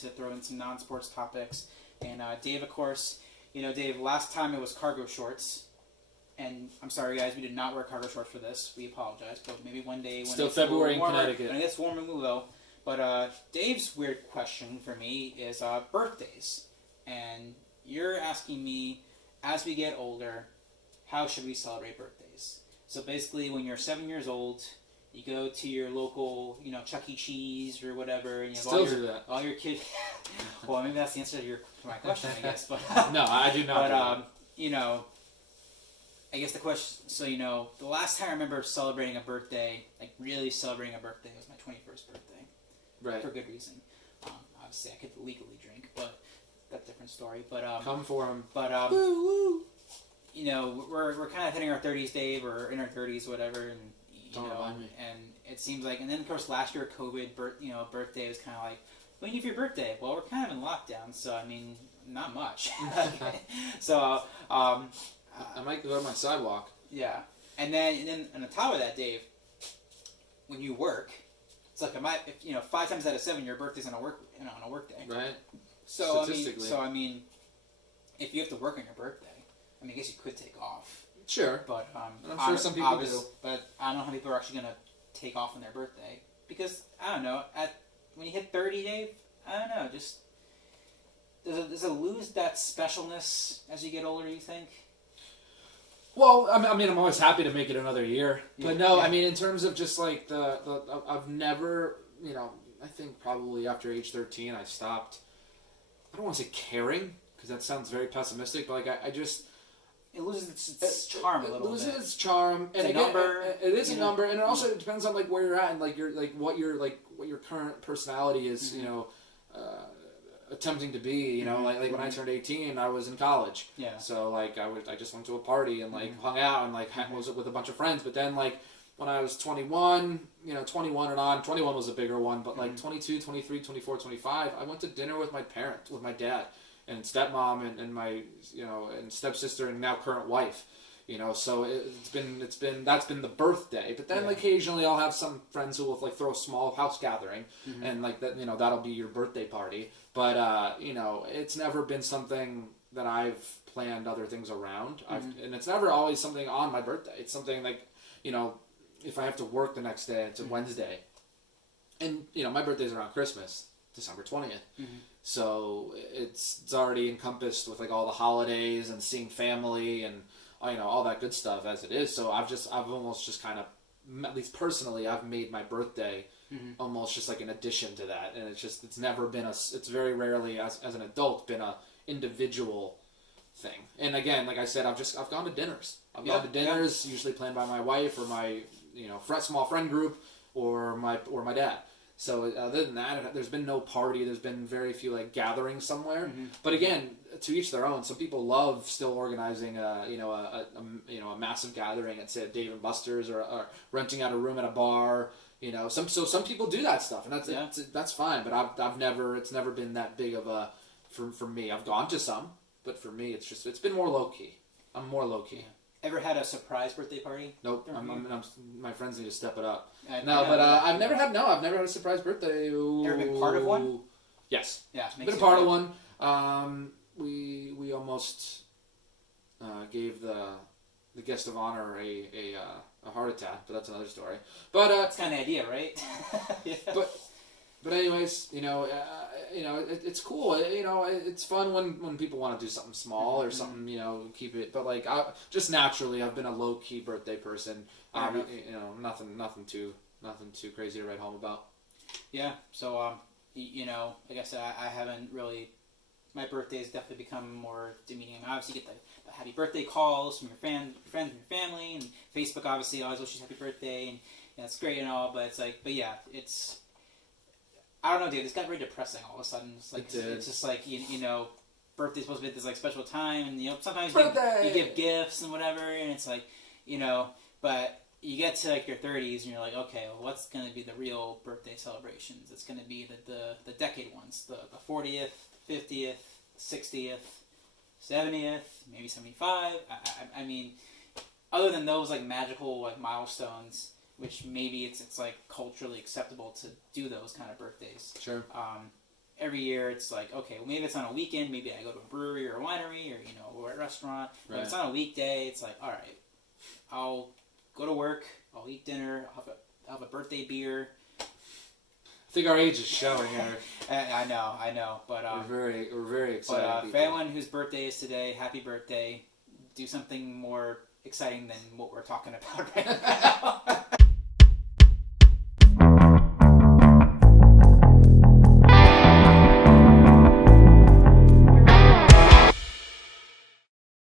to throw in some non-sports topics. And Dave, of course, Dave, last time it was cargo shorts. And I'm sorry, guys, we did not wear cargo shorts for this. We apologize. But maybe one day when it's February in Connecticut. When it gets warmer, we will. But Dave's weird question for me is birthdays. And you're asking me, as we get older, how should we celebrate birthdays? So basically, when you're 7 years old, you go to your local, Chuck E. Cheese or whatever, and you have all your kids. Well, maybe that's the answer to my question, I guess. But no, I do not. But I guess the question. So the last time I remember celebrating a birthday, like really celebrating a birthday, was my 21st birthday. Right. For good reason. Obviously, I could legally drink, but that's a different story. But come for him. But woo. We're kind of hitting our 30s, Dave, or in our 30s, whatever, and and it seems like, and then of course last year COVID, birthday was kind of like, what do you do for your birthday? Well, we're kind of in lockdown, so I mean, not much. So I might go to my sidewalk. Yeah, and then on the top of that, Dave, when you work, it's like 5 times out of 7 your birthday's on a work day. Right. So I mean, if you have to work on your birthday, I mean, I guess you could take off. Sure. But I'm sure some people do. But I don't know how people are actually going to take off on their birthday. Because, I don't know, when you hit 30, Dave, I don't know, just... Does it lose that specialness as you get older, you think? Well, I mean, I'm always happy to make it another year. But no, yeah. I mean, in terms of just like I've never, I think probably after age 13 I stopped, I don't want to say caring, because that sounds very pessimistic, but like I just... It loses its charm a little bit. It loses its charm, and it's a number. It is a number, and it also depends on like where you're at and like what your current personality is. Mm-hmm. Attempting to be. Like when I turned 18, I was in college. Yeah. So like I just went to a party and like hung out and like was with a bunch of friends. But then like when I was 21, 21 and on, 21 was a bigger one. But like 22, 23, 24, 25, I went to dinner with my parents, with my dad. And stepmom and my and stepsister and now current wife, so that's been the birthday. But then occasionally I'll have some friends who will like throw a small house gathering, and like that that'll be your birthday party. But it's never been something that I've planned other things around. And it's never always something on my birthday. It's something like if I have to work the next day, it's a Wednesday, and my birthday's around Christmas, December 20th. So it's already encompassed with like all the holidays and seeing family and all that good stuff as it is. So I've almost just kind of, at least personally, I've made my birthday almost just like an addition to that, and it's never been it's very rarely as an adult been a individual thing. And again, like I said, I've gone to dinners. I've gone to dinners usually planned by my wife or my small friend group or my dad. So other than that, there's been no party. There's been very few like gatherings somewhere. But again, to each their own. Some people love still organizing a massive gathering at say a Dave and Buster's or renting out a room at a bar. Some people do that stuff, and that's fine. But it's never been that big of a for me. I've gone to some, but for me, it's been more low key. I'm more low key. Ever had a surprise birthday party? Nope. My friends need to step it up. I've never had a surprise birthday. Ever been part of one? Yes. Yeah. Been a part of one. We almost gave the guest of honor a heart attack, but that's another story. But that's kind of the idea, right? Yeah. But anyways, it's cool. It's fun when people want to do something small or something, keep it. But like, just naturally, I've been a low key birthday person. Nothing too crazy to write home about. Yeah. So like I said, I haven't really. My birthday has definitely become more demeaning. I obviously get the happy birthday calls from your friends and your family, and Facebook obviously always wishes happy birthday, and it's great and all. But it's like, it's. I don't know, dude. It's got very depressing all of a sudden. It's like it's just like birthday's supposed to be this like special time, and sometimes you give gifts and whatever, and it's like but you get to like your 30s, and you're like, okay, well, what's gonna be the real birthday celebrations? It's gonna be the decade ones, the 40th, 50th, 60th, 70th, maybe 75. I mean, other than those like magical like milestones. Which maybe it's like culturally acceptable to do those kind of birthdays. Sure. every year it's like, okay, well, maybe it's on a weekend, maybe I go to a brewery or a winery or a restaurant. But if it's on a weekday, it's like, all right, I'll go to work, I'll eat dinner, I'll have a birthday beer. I think our age is showing here. I know, but we're very excited. But for anyone whose birthday is today, happy birthday! Do something more exciting than what we're talking about right now.